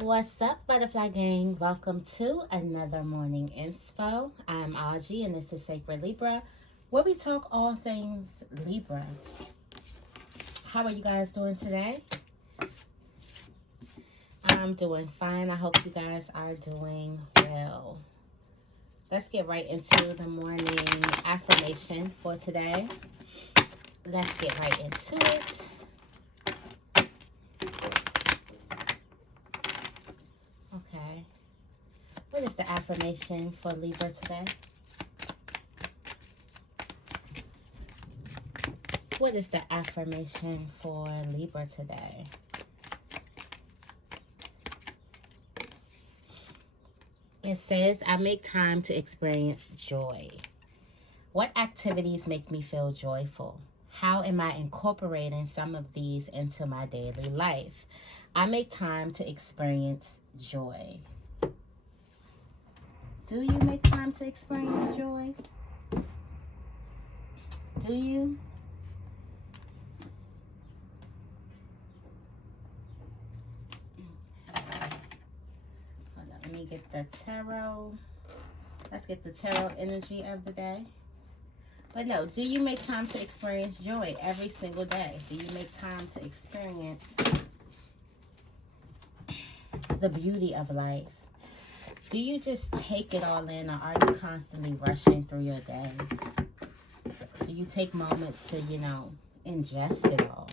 What's up, Butterfly Gang? Welcome to another morning inspo. I'm Auji, and this is Sacred Libra, where we talk all things Libra. How are you guys doing today? I'm doing fine. I hope you guys are doing well. Let's get right into the morning affirmation for today. Let's get right into it. Okay. What is the affirmation for Libra today? What is the affirmation for Libra today? It says, I make time to experience joy. What activities make me feel joyful? How am I incorporating some of these into my daily life? I make time to experience joy. Do you make time to experience joy? Do you? Hold on, let me get the tarot. Let's get the tarot energy of the day. But no, do you make time to experience joy every single day? Do you make time to experience the beauty of life? Do you just take it all in, or are you constantly rushing through your day? Do you take moments to, ingest it all?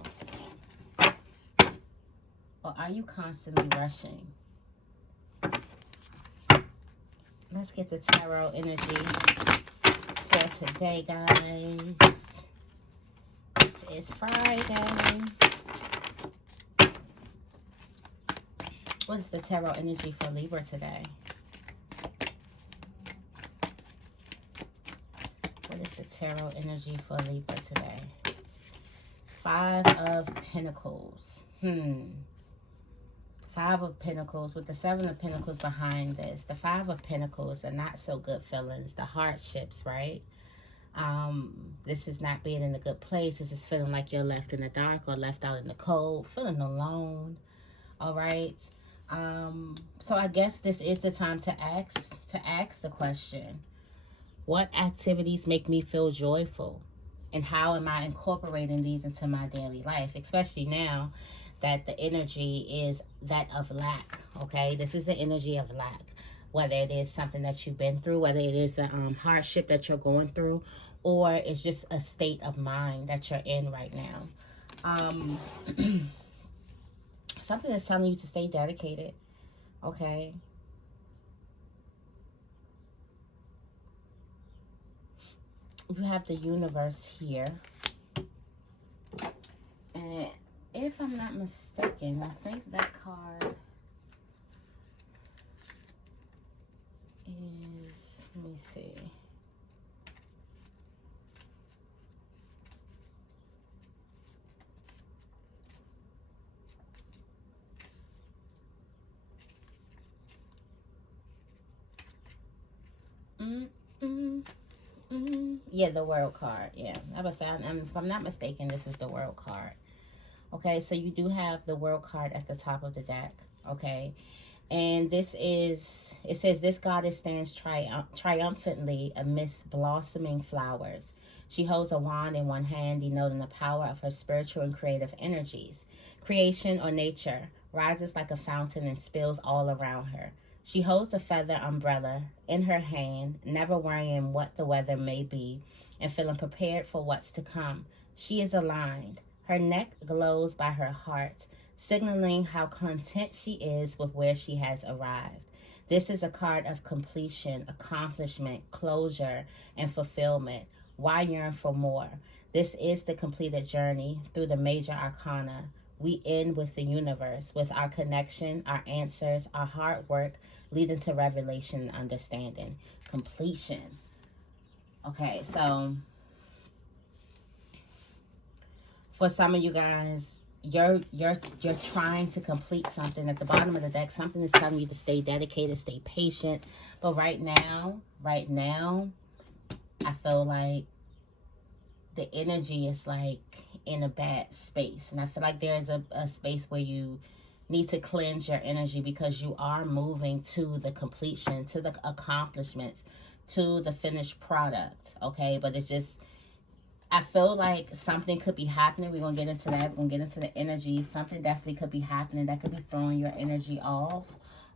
Or are you constantly rushing? Let's get the tarot energy for today, guys. It is Friday. What is the tarot energy for Libra today? What is the tarot energy for Libra today? Five of Pentacles. Five of Pentacles with the Seven of Pentacles behind this. The Five of Pentacles, the not so good feelings, the hardships, right? This is not being in a good place. This is feeling like you're left in the dark or left out in the cold, feeling alone. All right. So I guess this is the time to ask the question, what activities make me feel joyful? And how am I incorporating these into my daily life? Especially now that the energy is that of lack, okay? This is the energy of lack. Whether it is something that you've been through, whether it is a hardship that you're going through, or it's just a state of mind that you're in right now. Something that's telling you to stay dedicated, okay? You have the universe here. And if I'm not mistaken, I think that card is, let me see. Yeah, the World card. Yeah, I was saying, if I'm not mistaken, this is the World card. Okay, so you do have the World card at the top of the deck. Okay, and this is, it says, this goddess stands triumphantly amidst blossoming flowers. She holds a wand in one hand, denoting the power of her spiritual and creative energies. Creation or nature rises like a fountain and spills all around her. She holds a feather umbrella in her hand, never worrying what the weather may be, and feeling prepared for what's to come. She is aligned. Her neck glows by her heart, signaling how content she is with where she has arrived. This is a card of completion, accomplishment, closure, and fulfillment. Why yearn for more? This is the completed journey through the major arcana. We end with the universe, with our connection, our answers, our hard work, leading to revelation and understanding. Completion. Okay, so for some of you guys, you're trying to complete something. At the bottom of the deck, something is telling you to stay dedicated, stay patient. But right now, I feel like the energy is like in a bad space. And I feel like there's a space where you need to cleanse your energy, because you are moving to the completion, to the accomplishments, to the finished product, okay? But it's just, I feel like something could be happening. We're going to get into that. We're going to get into the energy. Something definitely could be happening that could be throwing your energy off,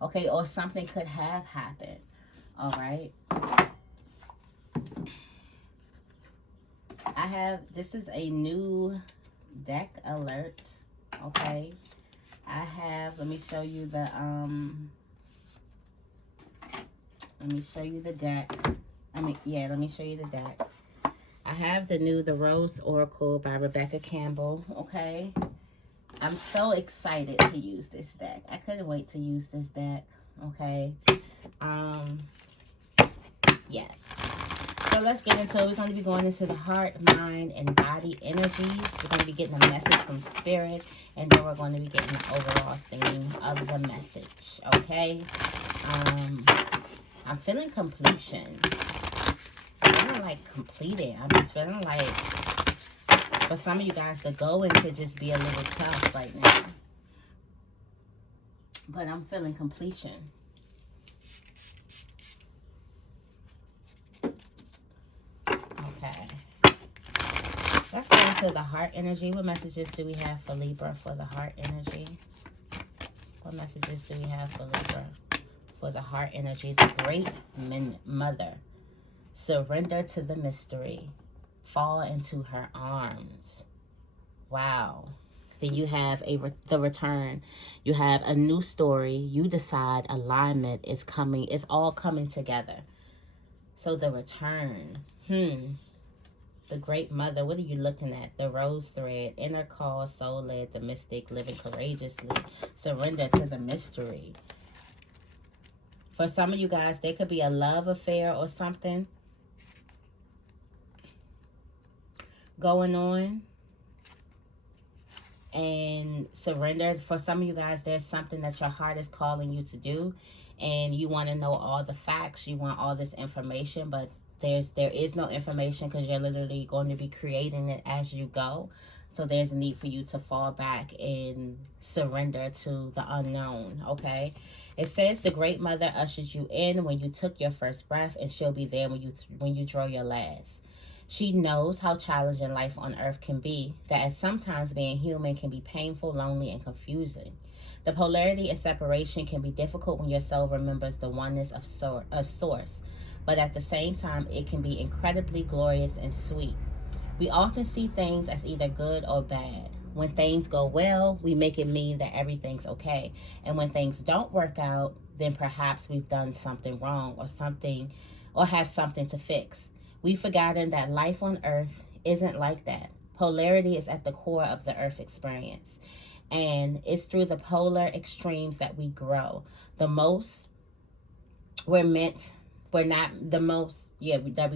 okay? Or something could have happened, all right? This is a new deck alert, okay? Let me show you the, let me show you the deck. Let me show you the deck. I have the Rose Oracle by Rebecca Campbell, okay? I'm so excited to use this deck. I couldn't wait to use this deck, okay? Yes. So let's get into it. We're going to be going into the heart, mind, and body energies. We're going to be getting a message from Spirit, and then we're going to be getting the overall theme of the message, okay? I'm feeling completion. I'm feeling like completed. I'm just feeling like, for some of you guys, the going could just be a little tough right now. But I'm feeling completion. Let's get into the heart energy. What messages do we have for Libra for the heart energy? What messages do we have for Libra for the heart energy? The Great Mother. Surrender to the mystery. Fall into her arms. Wow. Then you have the return. You have a new story. You decide alignment is coming. It's all coming together. So the return. The Great Mother, what are you looking at? The rose thread, inner call, soul led, the mystic, living courageously, surrender to the mystery. For some of you guys, there could be a love affair or something going on. And surrender. For some of you guys, there's something that your heart is calling you to do. And you want to know all the facts. You want all this information, but there is no information, because you're literally going to be creating it as you go. So there's a need for you to fall back and surrender to the unknown, okay? It says the Great Mother ushered you in when you took your first breath, and she'll be there when you draw your last. She knows how challenging life on earth can be, that sometimes being human can be painful, lonely, and confusing. The polarity and separation can be difficult when your soul remembers the oneness of source. But at the same time, it can be incredibly glorious and sweet. We often see things as either good or bad. When things go well, we make it mean that everything's okay. And when things don't work out, then perhaps we've done something wrong or have something to fix. We've forgotten that life on earth isn't like that. Polarity is at the core of the earth experience. And it's through the polar extremes that we grow. That we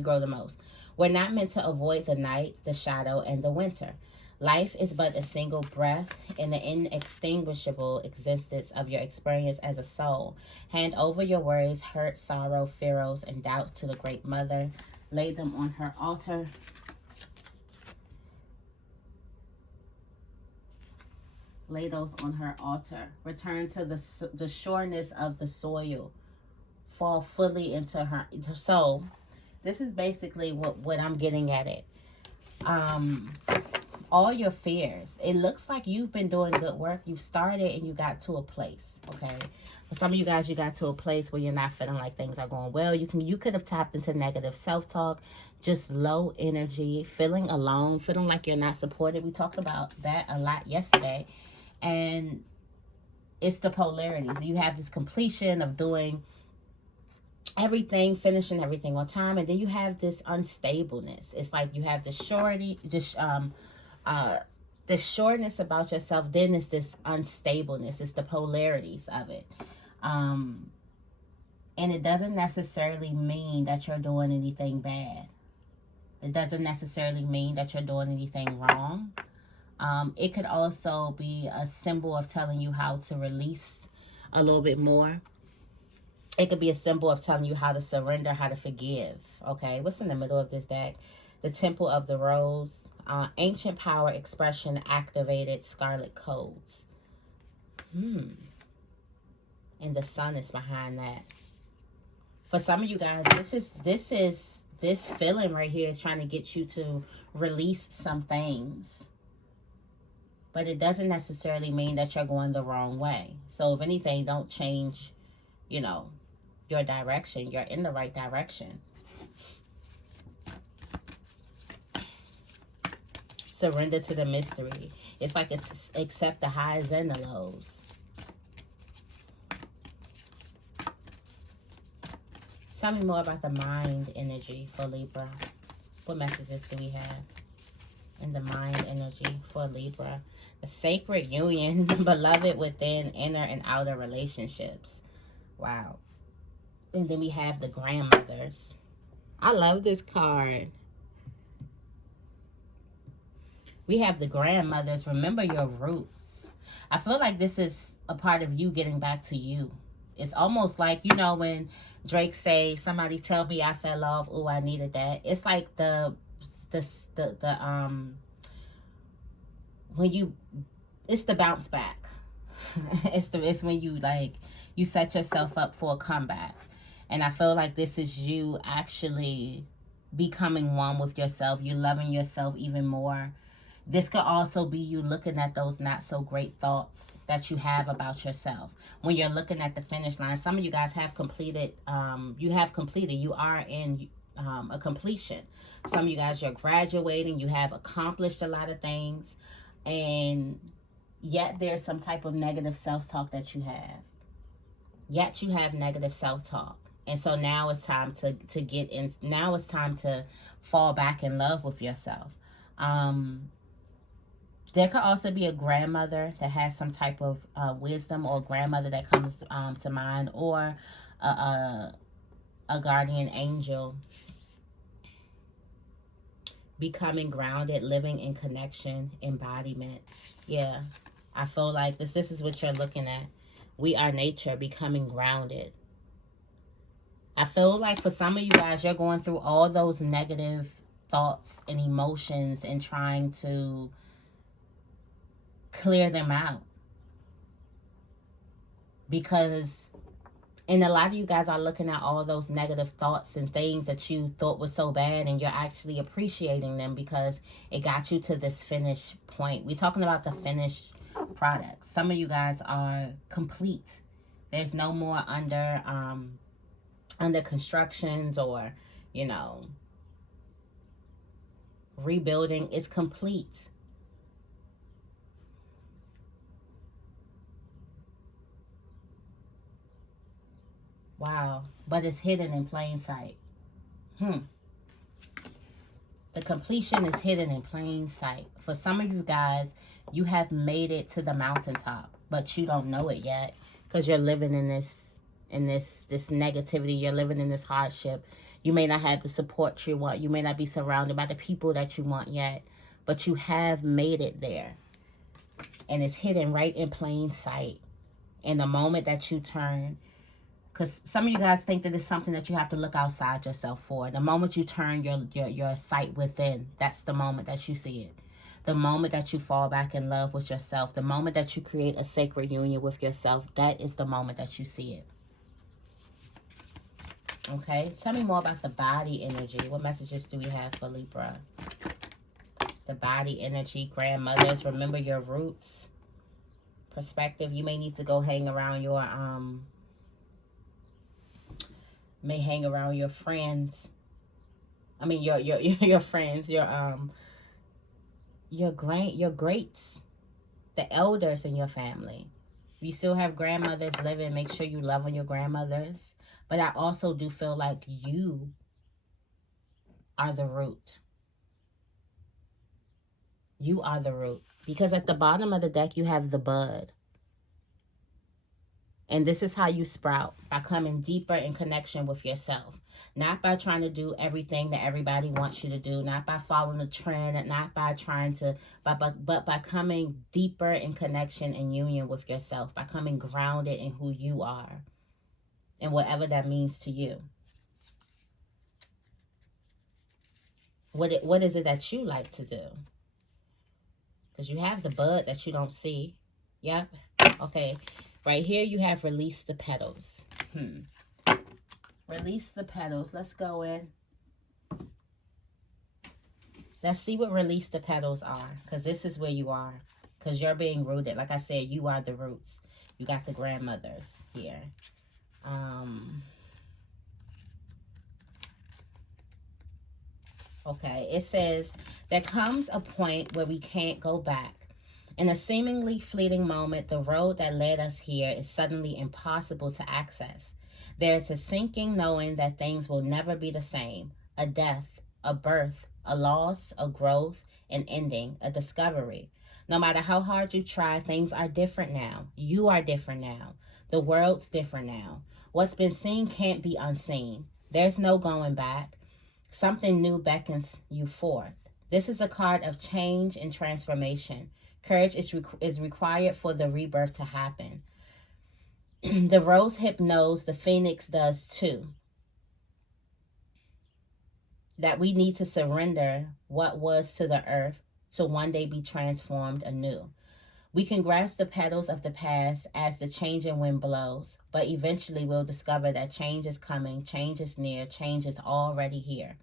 grow the most. We're not meant to avoid the night, the shadow, and the winter. Life is but a single breath in the inextinguishable existence of your experience as a soul. Hand over your worries, hurt, sorrow, fears, and doubts to the Great Mother. Lay them on her altar. Lay those on her altar. Return to the sureness of the soil. Fall fully into her. So this is basically what I'm getting at it. All your fears. It looks like you've been doing good work. You've started and you got to a place, okay? For some of you guys, you got to a place where you're not feeling like things are going well. You could have tapped into negative self-talk, just low energy, feeling alone, feeling like you're not supported. We talked about that a lot yesterday. And it's the polarities. You have this completion of doing everything, finishing everything on time, and then you have this unstableness. It's like you have this shortness about yourself. Then it's this unstableness. It's the polarities of it. And it doesn't necessarily mean that you're doing anything bad. It doesn't necessarily mean that you're doing anything wrong. It could also be a symbol of telling you how to release a little bit more. It could be a symbol of telling you how to surrender, how to forgive. Okay, what's in the middle of this deck? The Temple of the Rose. Ancient power expression activated scarlet codes. And the sun is behind that. For some of you guys, this feeling right here is trying to get you to release some things. But it doesn't necessarily mean that you're going the wrong way. So if anything, don't change, you know, your direction. You're in the right direction. Surrender to the mystery. It's like it's accept the highs and the lows. Tell me more about the mind energy for Libra. What messages do we have in the mind energy for Libra? The sacred union, beloved within inner and outer relationships. Wow. And then we have the grandmothers. I love this card. We have the grandmothers. Remember your roots. I feel like this is a part of you getting back to you. It's almost like, you know, when Drake say, somebody tell me I fell off. Oh, I needed that. It's like when you, it's the bounce back. it's when you like, you set yourself up for a comeback. And I feel like this is you actually becoming one with yourself. You loving yourself even more. This could also be you looking at those not so great thoughts that you have about yourself. When you're looking at the finish line, some of you guys have completed, you are in a completion. Some of you guys, you're graduating, you have accomplished a lot of things, and yet there's some type of negative self-talk that you have. Yet you have negative self-talk. And so now it's time to get in. Now it's time to fall back in love with yourself. There could also be a grandmother that has some type of wisdom, or a grandmother that comes to mind, or a guardian angel. Becoming grounded, living in connection, embodiment. Yeah, I feel like this is what you're looking at. We are nature, becoming grounded. I feel like for some of you guys, you're going through all those negative thoughts and emotions and trying to clear them out. And a lot of you guys are looking at all those negative thoughts and things that you thought was so bad, and you're actually appreciating them because it got you to this finished point. We're talking about the finished product. Some of you guys are complete. There's no more under constructions or, you know, rebuilding. Is complete. Wow. But it's hidden in plain sight. The completion is hidden in plain sight. For some of you guys, you have made it to the mountaintop, but you don't know it yet because you're living in this negativity. You're living in this hardship. You may not have the support you want. You may not be surrounded by the people that you want yet, but you have made it there. And it's hidden right in plain sight. In the moment that you turn, because some of you guys think that it's something that you have to look outside yourself for. The moment you turn your sight within, that's the moment that you see it. The moment that you fall back in love with yourself, the moment that you create a sacred union with yourself, that is the moment that you see it. Okay, tell me more about the body energy. What messages do we have for Libra? The body energy, grandmothers, remember your roots. Perspective, you may need to go hang around your friends. I mean your friends, your greats, the elders in your family. If you still have grandmothers living, make sure you love on your grandmothers. But I also do feel like you are the root. You are the root. Because at the bottom of the deck, you have the bud. And this is how you sprout, by coming deeper in connection with yourself. Not by trying to do everything that everybody wants you to do. Not by following the trend. And not by trying to, but by coming deeper in connection and union with yourself. By coming grounded in who you are. And whatever that means to you. What is it that you like to do? Because you have the bud that you don't see. Yep. Okay, right here you have release the petals. Release the petals. Let's go in. Let's see what release the petals are, because this is where you are, because you're being rooted. Like I said, you are the roots. You got the grandmothers here. Okay, it says, there comes a point where we can't go back. In a seemingly fleeting moment, the road that led us here is suddenly impossible to access. There is a sinking knowing that things will never be the same. A death, a birth, a loss, a growth, an ending, a discovery. No matter how hard you try, things are different now. You are different now. The world's different now. What's been seen can't be unseen. There's no going back. Something new beckons you forth. This is a card of change and transformation. Courage is required for the rebirth to happen. The rose hip knows, the phoenix does too, that we need to surrender what was to the earth to one day be transformed anew. We can grasp the petals of the past as the changing wind blows, but eventually we'll discover that change is coming, change is near, change is already here.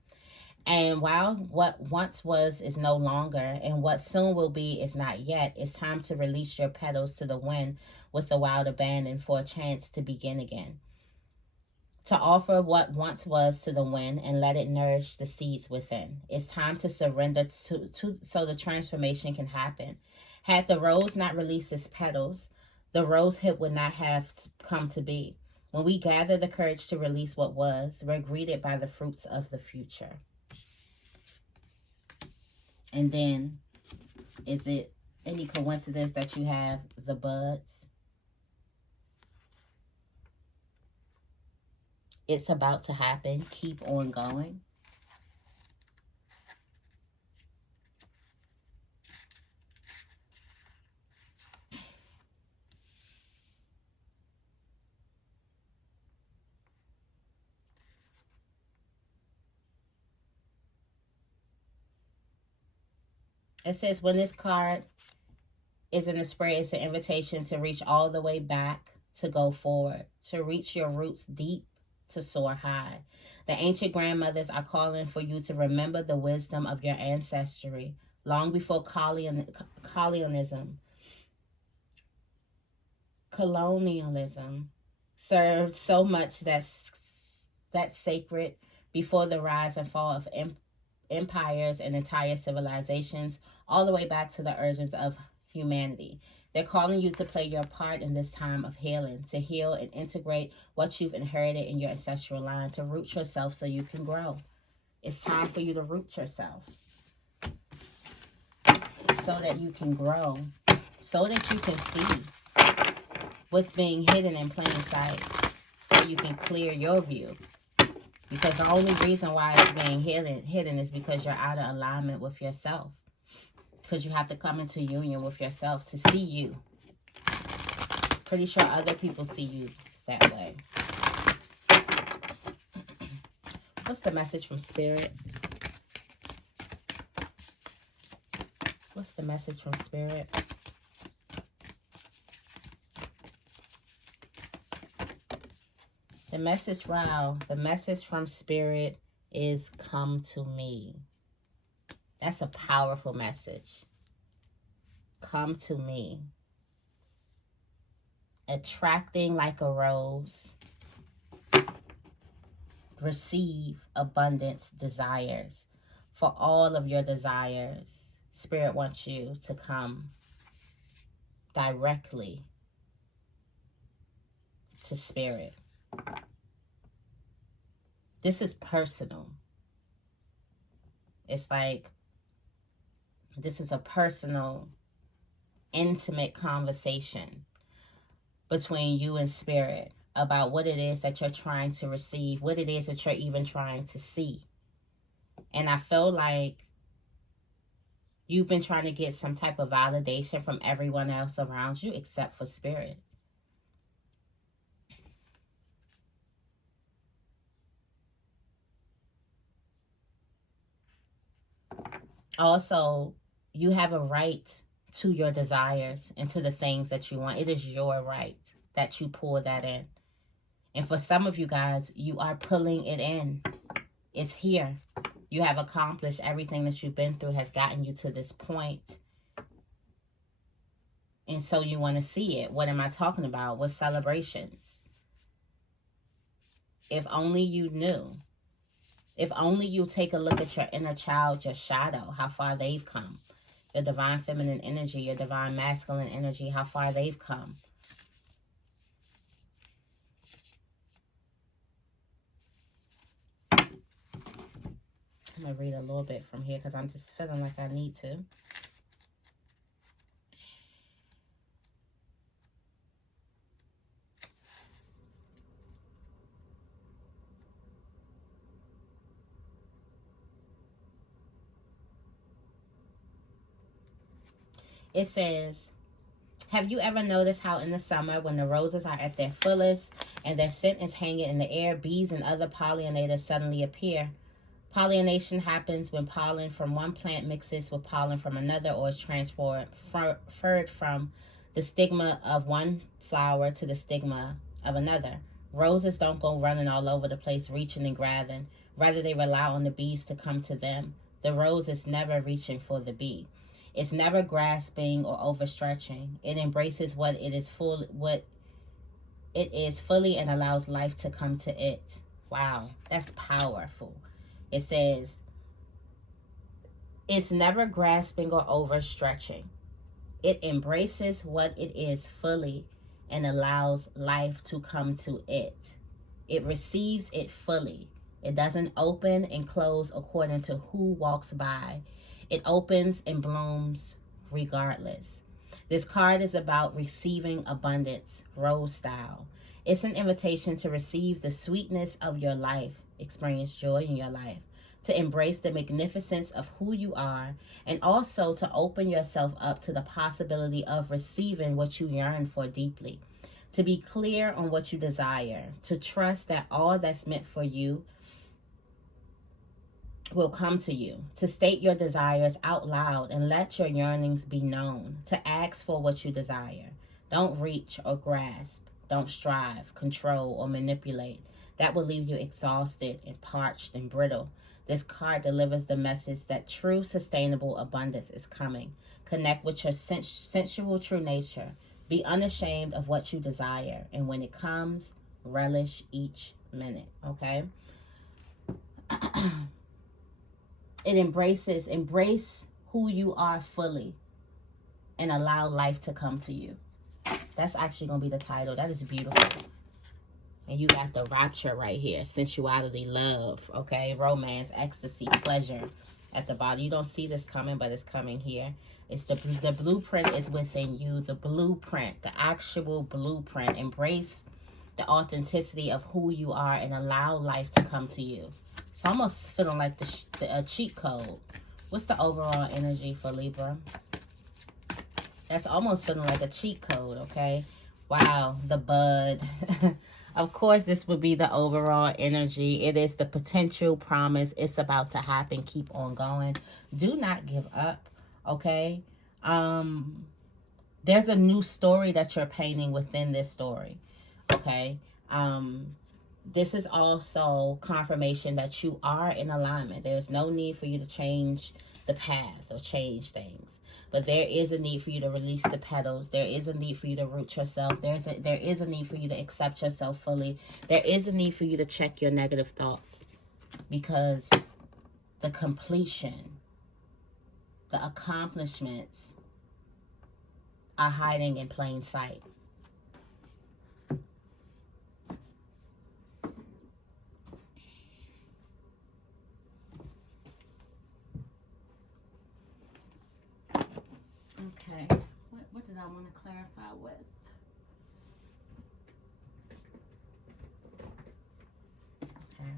And while what once was is no longer, and what soon will be is not yet, it's time to release your petals to the wind with the wild abandon for a chance to begin again. To offer what once was to the wind and let it nourish the seeds within. It's time to surrender so the transformation can happen. Had the rose not released its petals, the rose hip would not have come to be. When we gather the courage to release what was, we're greeted by the fruits of the future. And then, is it any coincidence that you have the buds? It's about to happen. Keep on going. It says when this card is in the spread, it's an invitation to reach all the way back, to go forward, to reach your roots deep, to soar high. The ancient grandmothers are calling for you to remember the wisdom of your ancestry long before colonialism served so much that's sacred, before the rise and fall of empires and entire civilizations, all the way back to the urgings of humanity. They're calling you to play your part in this time of healing, to heal and integrate what you've inherited in your ancestral line, to root yourself so you can grow. It's time for you to root yourself so that you can grow, so that you can see what's being hidden in plain sight, so you can clear your view. Because the only reason why it's being hidden is because you're out of alignment with yourself. Because you have to come into union with yourself to see you. Pretty sure other people see you that way. What's the message from Spirit? What's the message from Spirit? The message, wow, the message from Spirit is come to me. That's a powerful message. Come to me. Attracting like a rose. Receive abundance desires. For all of your desires, Spirit wants you to come directly to Spirit. This is personal. It's like this is a personal, intimate conversation between you and Spirit about what it is that you're trying to receive, what it is that you're even trying to see. And I feel like you've been trying to get some type of validation from everyone else around you except for Spirit. Also, you have a right to your desires and to the things that you want. It is your right that you pull that in. And for some of you guys, you are pulling it in. It's here. You have accomplished everything that you've been through, has gotten you to this point. And so you want to see it. What am I talking about? With celebrations. If only you knew. If only you take a look at your inner child, your shadow, how far they've come. Your divine feminine energy, your divine masculine energy, how far they've come. I'm going to read a little bit from here because I'm just feeling like I need to. It says, have you ever noticed how in the summer when the roses are at their fullest and their scent is hanging in the air, bees and other pollinators suddenly appear? Pollination happens when pollen from one plant mixes with pollen from another or is transferred from the stigma of one flower to the stigma of another. Roses don't go running all over the place reaching and grabbing. Rather, they rely on the bees to come to them. The rose is never reaching for the bee. It's never grasping or overstretching. It embraces what it is fully and allows life to come to it. Wow, that's powerful. It says, it's never grasping or overstretching. It embraces what it is fully and allows life to come to it. It receives it fully. It doesn't open and close according to who walks by. It opens and blooms regardless. This card is about receiving abundance, rose style. It's an invitation to receive the sweetness of your life, experience joy in your life, to embrace the magnificence of who you are, and also to open yourself up to the possibility of receiving what you yearn for deeply. To be clear on what you desire, to trust that all that's meant for you will come to you, to state your desires out loud and let your yearnings be known, to ask for what you desire. Don't reach or grasp. Don't strive, control, or manipulate. That will leave you exhausted and parched and brittle. This card delivers the message that true sustainable abundance is coming. Connect with your sensual true nature. Be unashamed of what you desire. And when it comes, relish each minute, okay? It embrace who you are fully and allow life to come to you. That's actually going to be the title. That is beautiful. And you got the rapture right here. Sensuality, love, okay? Romance, ecstasy, pleasure at the bottom. You don't see this coming, but it's coming here. It's the blueprint is within you. The blueprint, the actual blueprint. Embrace the authenticity of who you are and allow life to come to you. It's almost feeling like the cheat code. What's the overall energy for Libra? That's almost feeling like a cheat code, okay? Wow, the bud. Of course, this would be the overall energy. It is the potential promise. It's about to happen. Keep on going. Do not give up, okay? There's a new story that you're painting within this story, okay? This is also confirmation that you are in alignment. There's no need for you to change the path or change things. But there is a need for you to release the petals. There is a need for you to root yourself. There is a need for you to accept yourself fully. There is a need for you to check your negative thoughts. Because the completion, the accomplishments are hiding in plain sight. Okay, what did I want to clarify with? Okay,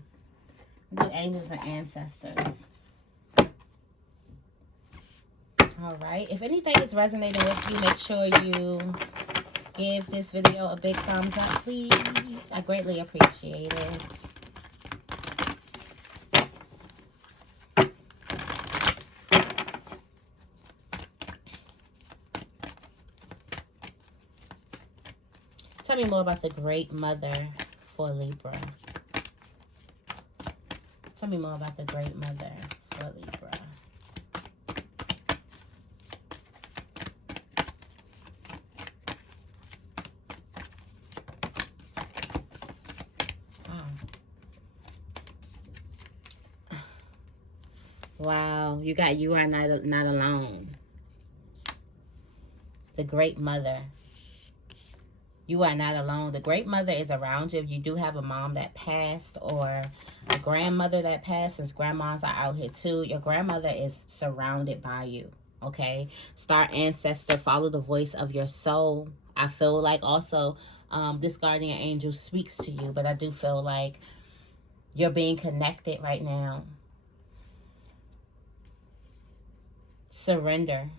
the angels and ancestors. All right, if anything is resonating with you, make sure you give this video a big thumbs up, please. I greatly appreciate it. Tell me more about the Great Mother for Libra. Tell me more about the Great Mother for Libra. Wow, you are not alone. The Great Mother. You are not alone. The Great Mother is around you. You do have a mom that passed or a grandmother that passed, since grandmas are out here too. Your grandmother is surrounded by you, okay? Star ancestor, follow the voice of your soul. I feel like also this guardian angel speaks to you, but I do feel like you're being connected right now. Surrender.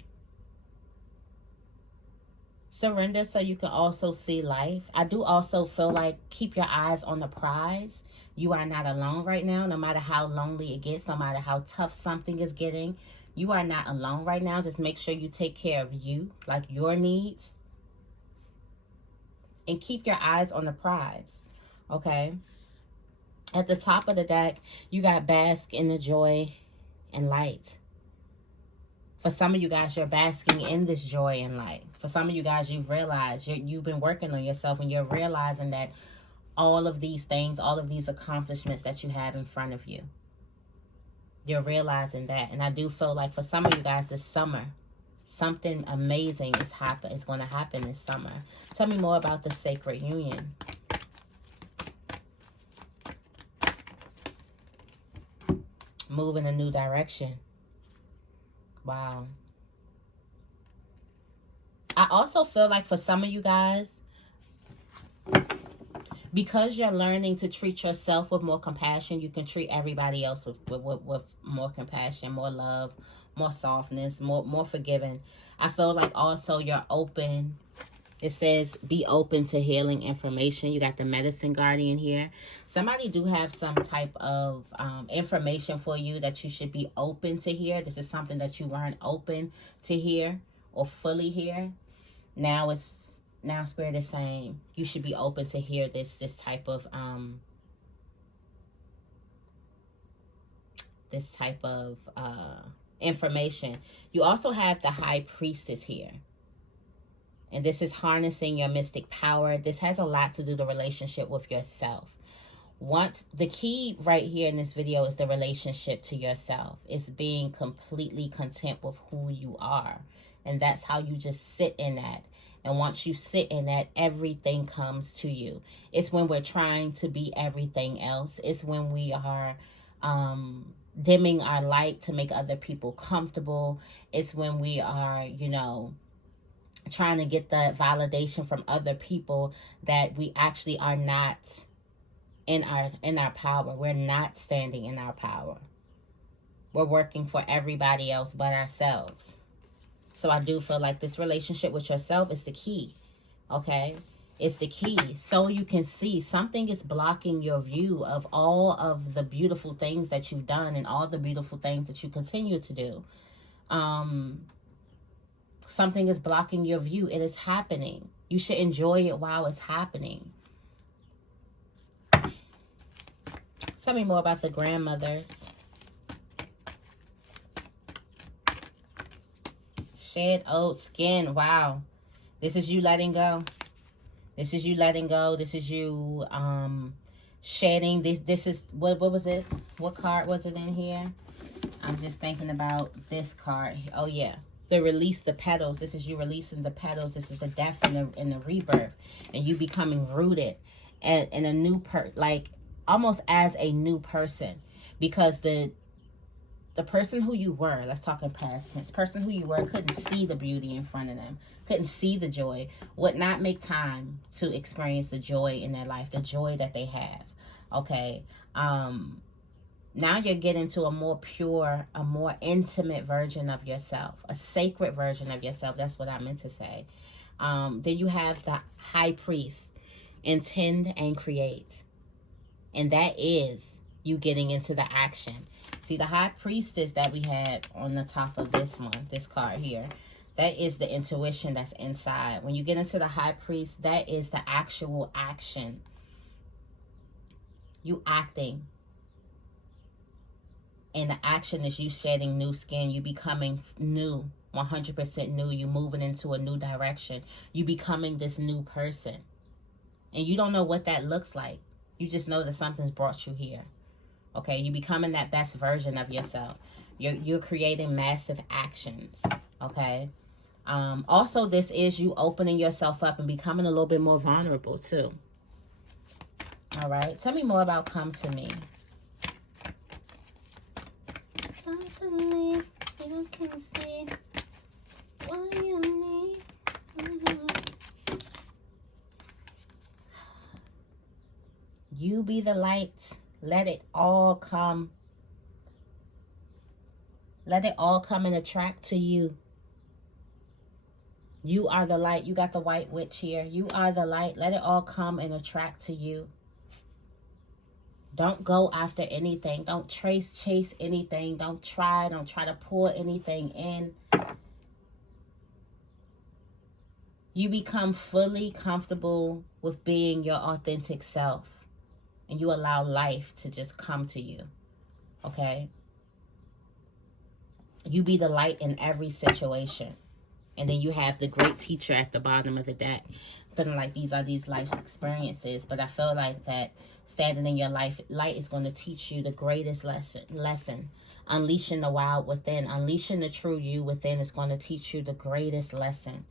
Surrender so you can also see life. I do also feel like keep your eyes on the prize. You are not alone right now, no matter how lonely it gets, no matter how tough something is getting. You are not alone right now. Just make sure you take care of you, like your needs. And keep your eyes on the prize, okay? At the top of the deck, you got bask in the joy and light. For some of you guys, you're basking in this joy and light. For some of you guys, you've realized you've been working on yourself, and you're realizing that all of these things, all of these accomplishments that you have in front of you, you're realizing that. And I do feel like for some of you guys this summer, something amazing is going to happen this summer. Tell me more about the sacred union. Move in a new direction. Wow. I also feel like for some of you guys, because you're learning to treat yourself with more compassion, you can treat everybody else with more compassion, more love, more softness, more forgiving. I feel like also you're open. It says be open to healing information. You got the medicine guardian here. Somebody do have some type of information for you that you should be open to hear. This is something that you weren't open to hear or fully hear. Now Spirit is saying you should be open to hear this type of information. You also have the High Priestess here. And this is harnessing your mystic power. This has a lot to do with the relationship with yourself. Once the key right here in this video is the relationship to yourself. It's being completely content with who you are. And that's how you just sit in that. And once you sit in that, everything comes to you. It's when we're trying to be everything else. It's when we are dimming our light to make other people comfortable. It's when we are, trying to get the validation from other people that we actually are not in our power. We're not standing in our power. We're working for everybody else but ourselves. So I do feel like this relationship with yourself is the key. Okay? It's the key. So you can see something is blocking your view of all of the beautiful things that you've done and all the beautiful things that you continue to do. Something is blocking your view. It is happening. You should enjoy it while it's happening. Tell me more about the grandmothers. Shed old skin. Wow. This is you letting go. This is you letting go. This is you shedding. This is, what was it? What card was it in here? I'm just thinking about this card. Oh, yeah. The release the petals. This is you releasing the petals. This is the death and the rebirth, and you becoming rooted in a new like almost as a new person, because the person who you were, let's talk in past tense, person who you were couldn't see the beauty in front of them, couldn't see the joy, would not make time to experience the joy in their life, the joy that they have. Okay. Now you're getting to a more pure, a more intimate version of yourself, a sacred version of yourself. That's what I meant to say. Then you have the High Priest, intend and create. And that is you getting into the action. See, the High Priestess that we had on the top of this card here. That is the intuition that's inside. When you get into the high priest, that is the actual action. You acting. And the action is you shedding new skin. You becoming new. 100% new. You moving into a new direction. You becoming this new person. And you don't know what that looks like. You just know that something's brought you here. Okay, you becoming that best version of yourself. You're creating massive actions. Okay. Also, this is you opening yourself up and becoming a little bit more vulnerable too. All right. Tell me more about come to me. Come to me. You can see what you need. You be the light. Let it all come. Let it all come and attract to you. You are the light. You got the white witch here. You are the light. Let it all come and attract to you. Don't go after anything. Don't chase anything. Don't try to pull anything in. You become fully comfortable with being your authentic self. And you allow life to just come to you. Okay? You be the light in every situation. And then you have the great teacher at the bottom of the deck. Feeling like these are these life's experiences. But I feel like that standing in your light is going to teach you the greatest lesson. Unleashing the wild within. Unleashing the true you within is going to teach you the greatest lesson.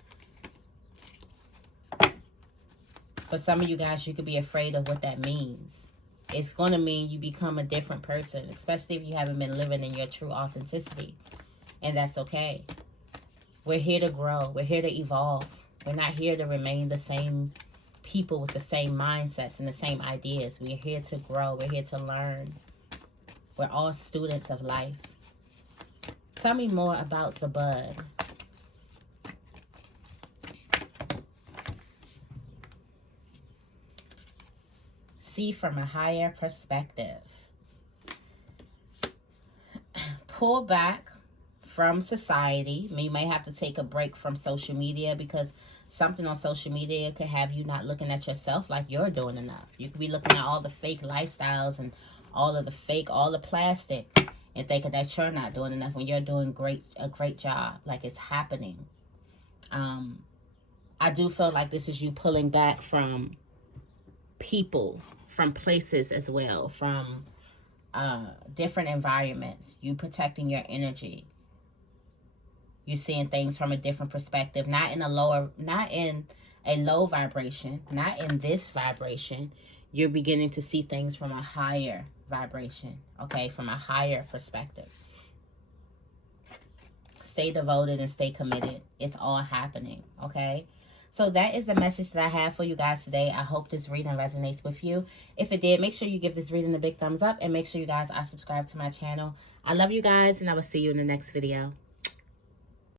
For some of you guys, you could be afraid of what that means. It's going to mean you become a different person. Especially if you haven't been living in your true authenticity. And that's okay. We're here to grow. We're here to evolve. We're not here to remain the same people with the same mindsets and the same ideas. We're here to grow. We're here to learn. We're all students of life. Tell me more about the bud. See from a higher perspective. Pull back from society. You may have to take a break from social media because something on social media could have you not looking at yourself like you're doing enough. You could be looking at all the fake lifestyles and all the plastic and thinking that you're not doing enough when you're doing a great job. Like it's happening. I do feel like this is you pulling back from people, from places as well, from different environments. You protecting your energy. You're seeing things from a different perspective, not in a low vibration, not in this vibration. You're beginning to see things from a higher vibration, okay, from a higher perspective. Stay devoted and stay committed. It's all happening, okay? So that is the message that I have for you guys today. I hope this reading resonates with you. If it did, make sure you give this reading a big thumbs up and make sure you guys are subscribed to my channel. I love you guys and I will see you in the next video.